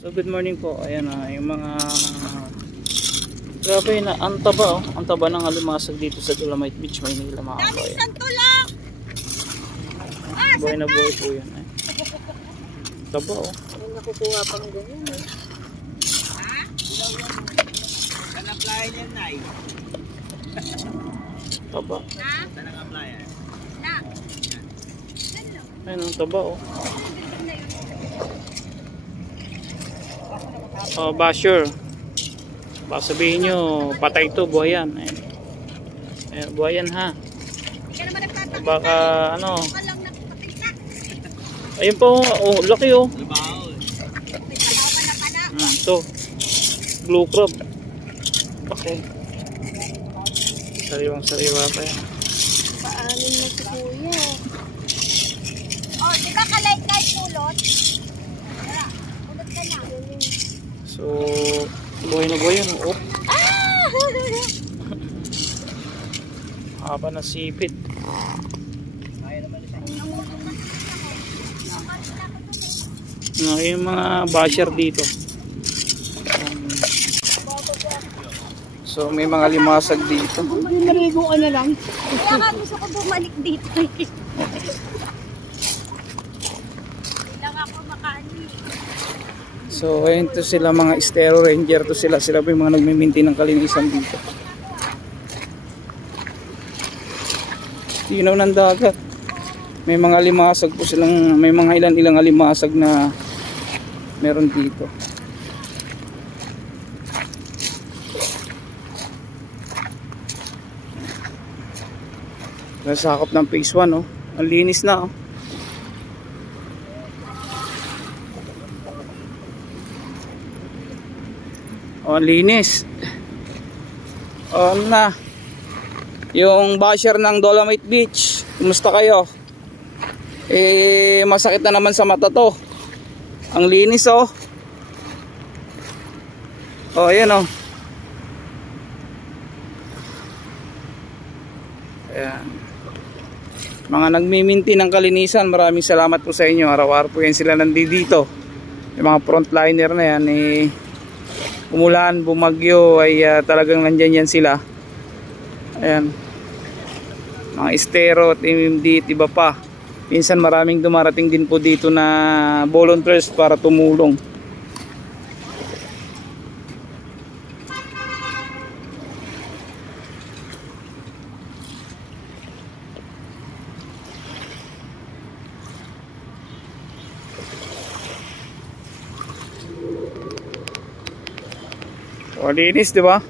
So good morning po. Ayan na yung mga grabe na ang taba, ang taba ng alimasag dito sa Dolomite Beach, Maynila, mga kabayan. Santulong. Buhay na buhay po yan eh. Taba oh. Ay, nakukuha pang ganyan eh. Ha? Tan-applyan yan, Nay. Taba. Ha? Tan-applyan. Na. Ayun ang taba oh. Oh, basher. Baka sabihin nyo, patay to, buhayan. Ayan, buhayan ha. Baka ano. Ayun po, oh, laki oh. Ito. Blue crab. Okay. Sariwang sariwa pa yan. Paanin na si Kuya. Oh, di ba kalay-kay pulot? Tara, pulot ka na. So, buhay na buhay yun. Oh. Haba na sipit. Yung mga basher dito. So, may mga limasag dito. Marigo ka na lang. Kaya nga gusto ko bumalik dito. Kailang ako makaani. So, ayun to sila mga Estero Ranger to sila. Sila po yung mga nagmiminti ng kalinisan dito. Tinaw ng dagat. May mga limasag po silang, may mga ilan-ilang alimasag na meron dito. Nasakop ng phase 1 oh. Ang linis na oh. Oh, linis. Oh, na. Yung basher ng Dolomite Beach. Kumusta kayo? Masakit na naman sa mata to. Ang linis oh. Oh, ayan oh. Ayan. Mga nagmiminti ng kalinisan, maraming salamat po sa inyo. Araw-araw po yan sila nandito. Yung mga frontliner na yan umulan, bumagyo ay talagang nandyan yan sila. Ayan. Mga Estero at MMD at iba pa. Minsan maraming dumarating din po dito na volunteers para tumulong. O, linis, di ba?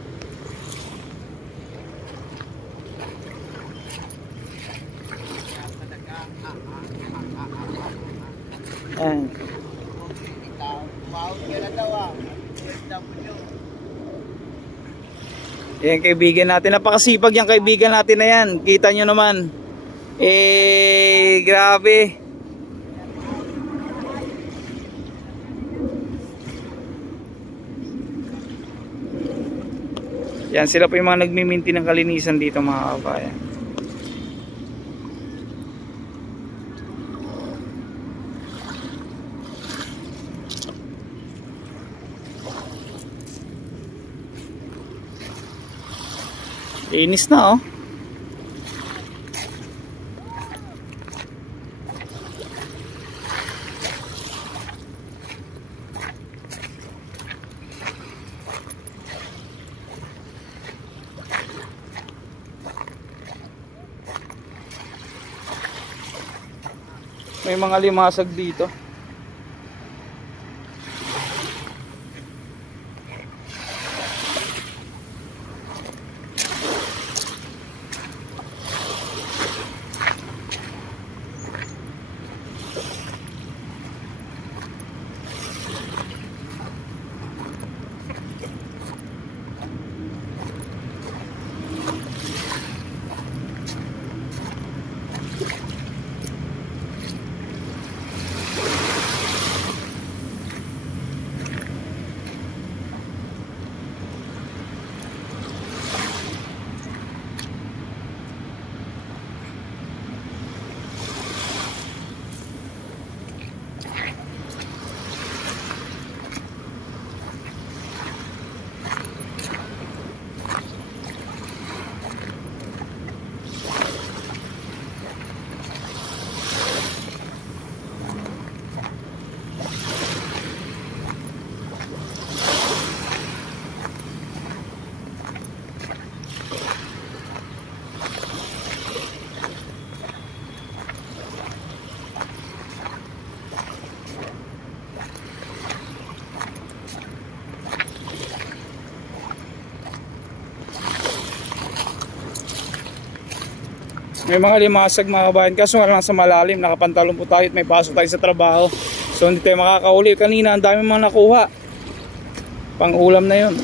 Ayan. Yan kaibigan natin. Napakasipag yung kaibigan natin na yan. Kita nyo naman. Grabe. Yan, sila po yung mga nagmiminti ng kalinisan dito, mga kabayan. Linis na oh. May mga limasag dito. May mga limasag mga kabayan, kaso nga lang sa malalim, nakapantalon po tayo at may pasok tayo sa trabaho. So hindi tayo makakauli. Kanina ang dami mga nakuha. Pang ulam na yun.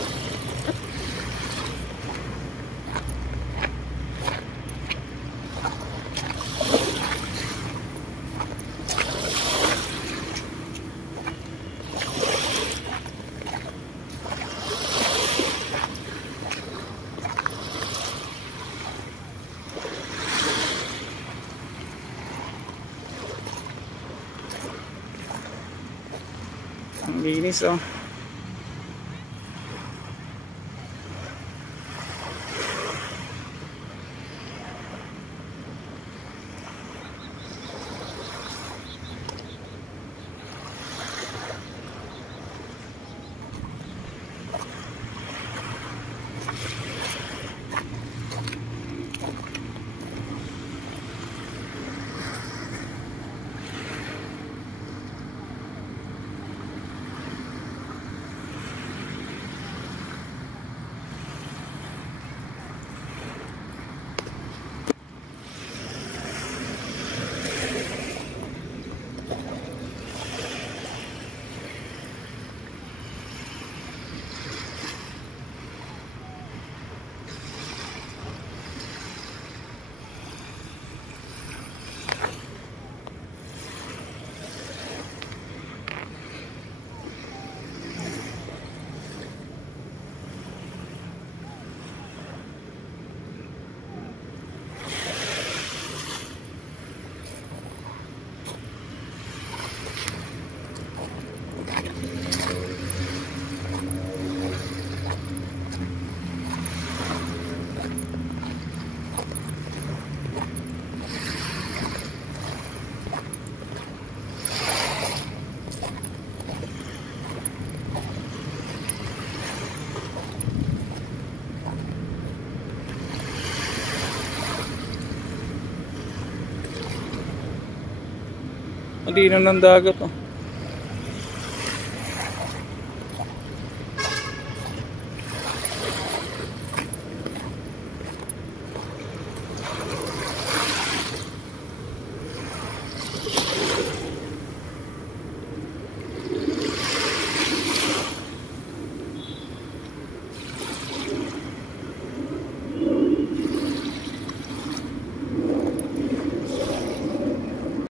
Ang linis oh. Hindi na ng dagat oh.